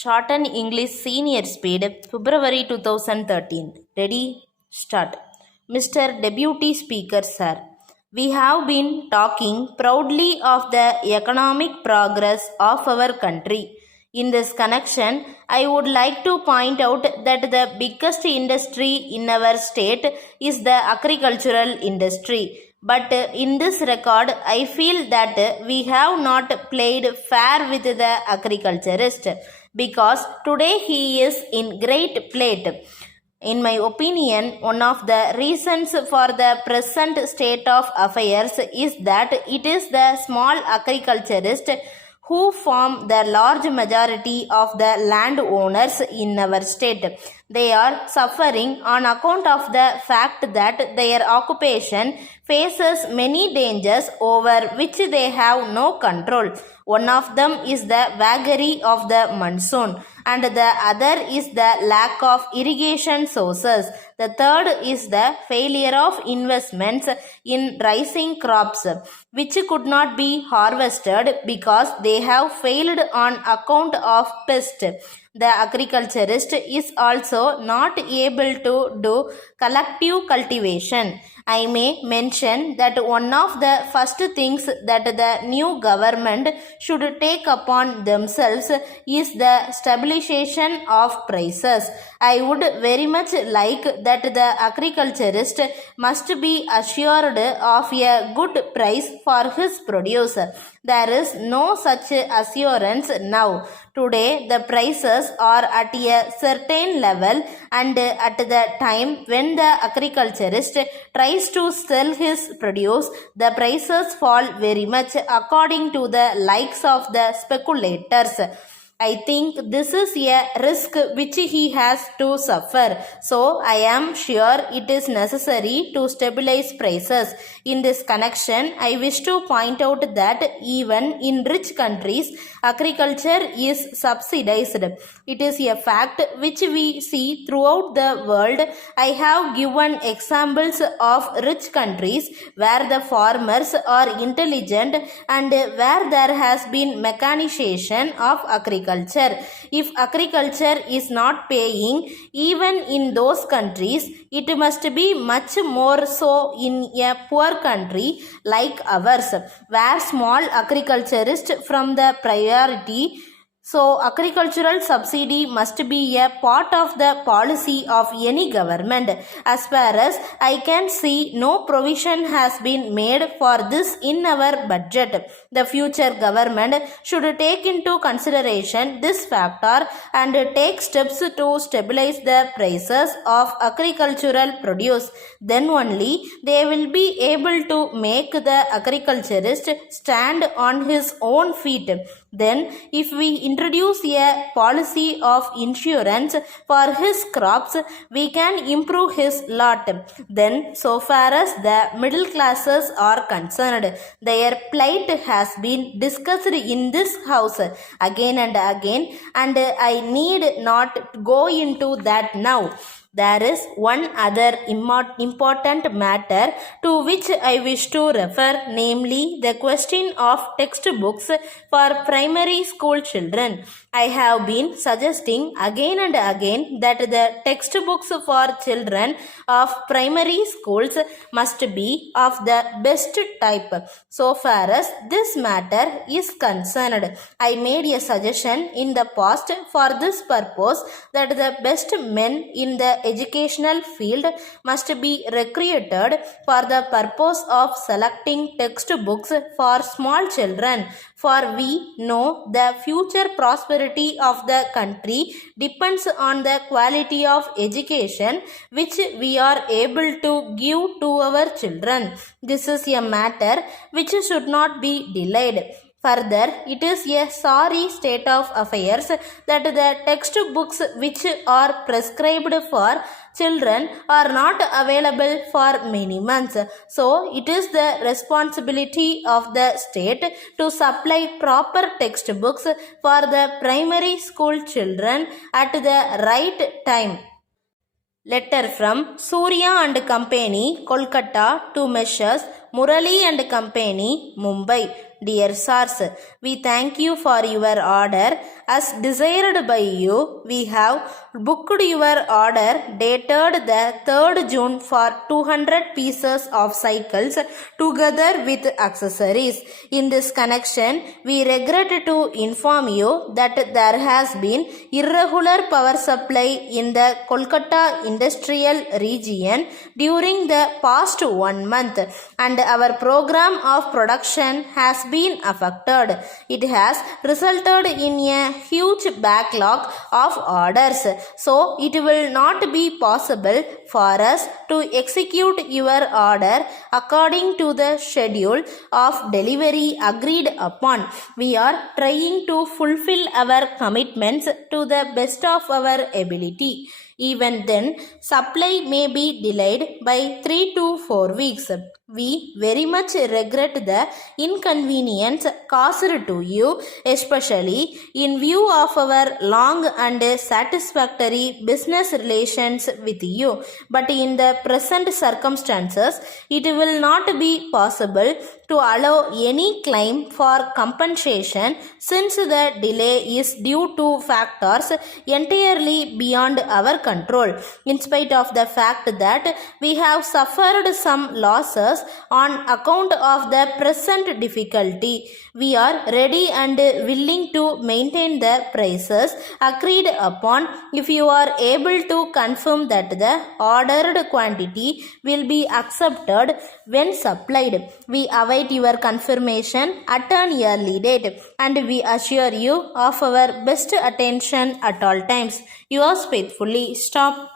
Shorthand English Senior Speed, February 2013. Ready? Start. Mr. Deputy Speaker, Sir, we have been talking proudly of the economic progress of our country. In this connection, I would like to point out that the biggest industry in our state is the agricultural industry. But in this record, I feel that we have not played fair with the agriculturist because today he is in great plight. In my opinion, one of the reasons for the present state of affairs is that it is the small agriculturist who form the large majority of the landowners in our state. They are suffering on account of the fact that their occupation faces many dangers over which they have no control. One of them is the vagary of the monsoon, and the other is the lack of irrigation sources. The third is the failure of investments in rising crops, which could not be harvested because they have failed on account of pests. The agriculturist is also not able to do collective cultivation. I may mention that one of the first things that the new government should take upon themselves is the stabilization of prices. I would very much like that the agriculturist must be assured of a good price for his produce. There is no such assurance now. Today, the prices are at a certain level, and at the time when the agriculturist tries to sell his produce, the prices fall very much according to the likes of the speculators. I think this is a risk which he has to suffer. So, I am sure it is necessary to stabilize prices. In this connection, I wish to point out that even in rich countries, agriculture is subsidized. It is a fact which we see throughout the world. I have given examples of rich countries where the farmers are intelligent and where there has been mechanization of agriculture. If agriculture is not paying, even in those countries, it must be much more so in a poor country like ours, where small agriculturists from the priority. So, agricultural subsidy must be a part of the policy of any government. As far as I can see, no provision has been made for this in our budget. The future government should take into consideration this factor and take steps to stabilize the prices of agricultural produce. Then only they will be able to make the agriculturist stand on his own feet. Then, if we introduce a policy of insurance for his crops, we can improve his lot. Then, so far as the middle classes are concerned, their plight has been discussed in this house again and again, and I need not go into that now. There is one other important matter to which I wish to refer, namely the question of textbooks for primary school children. I have been suggesting again and again that the textbooks for children of primary schools must be of the best type. So far as this matter is concerned, I made a suggestion in the past for this purpose that the best men in the educational field must be recruited for the purpose of selecting textbooks for small children, for we know the future prosperity of the country depends on the quality of education which we are able to give to our children. This is a matter which should not be delayed. Further, it is a sorry state of affairs that the textbooks which are prescribed for children are not available for many months. So, it is the responsibility of the state to supply proper textbooks for the primary school children at the right time. Letter from Surya and Company, Kolkata to Messrs. Murali and Company, Mumbai. Dear sirs, we thank you for your order. As desired by you, we have booked your order dated the 3rd June for 200 pieces of cycles together with accessories. In this connection, we regret to inform you that there has been irregular power supply in the Kolkata industrial region during the past 1 month, and our program of production has been affected. It has resulted in a huge backlog of orders, so it will not be possible for us to execute your order according to the schedule of delivery agreed upon. We are trying to fulfill our commitments to the best of our ability. Even then, supply may be delayed by 3 to 4 weeks. We very much regret the inconvenience caused to you, especially in view of our long and satisfactory business relations with you. But in the present circumstances, it will not be possible to allow any claim for compensation since the delay is due to factors entirely beyond our control. In spite of the fact that we have suffered some losses on account of the present difficulty, we are ready and willing to maintain the prices agreed upon if you are able to confirm that the ordered quantity will be accepted when supplied. We await your confirmation at an early date, and we assure you of our best attention at all times. Yours faithfully, Stop.